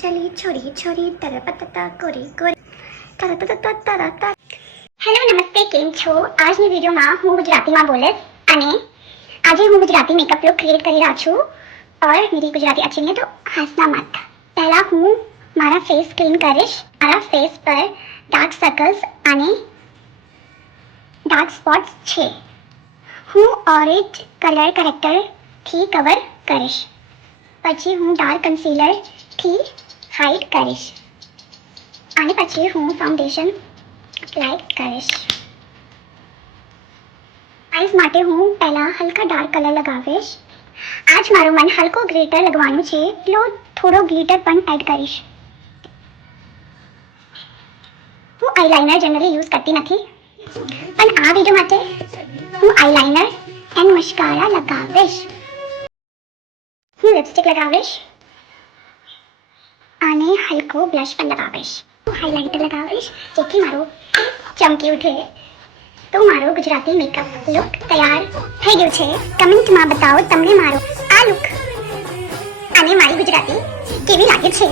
चली छोरी छोरी तरपतता कोरी कोरी तरततता तरता। હેલો નમસ્તે, કેમ છો? આજની વિડીયોમાં હું ગુજરાતીમાં બોલીશ અને આજે હું ગુજરાતી મેકઅપ લુક ક્રિએટ કરી રહી છું और मेरी गुजराती अच्छी नहीं है तो हंसना मत। पहला હું મારા ફેસ ક્લીન કરીશ। મારા ફેસ પર ડાર્ક સર્કલ્સ અને ડાર્ક સ્પોટ્સ છે। હું ઓરેન્જ કલર કરેક્ટરથી કવર કરીશ, પછી હું ડાર્ક કન્સીલરથી હાઇડ કરીશ અને પછી હું ફાઉન્ડેશન એપ્લાય કરીશ। આઈઝ માટે હું પહેલા હલકા ડાર્ક કલર લગાવીશ। આજ મારું મન હલકો ગ્લિટર લગાવવાનું છે એટલે થોડો ગ્લિટર પણ એડ કરીશ। હું આઈલાઇનર જનરલી યુઝ કરતી નથી, પણ આ વિડીયો માટે હું આઈલાઇનર એન્ડ મસ્કારા લગાવીશ। હું લિપસ્ટિક લગાવીશ અને હલકો બ્લશ પણ લગાવીશ। હું હાઇલાઇટર લગાવીશ જેથી મારું ચમકી ઉઠે। તો મારો ગુજરાતી મેકઅપ લુક તૈયાર થઈ ગયો છે। કમેન્ટમાં બતાવો તમને મારો આ લુક અને મારી ગુજરાતી કેવી લાગે છે।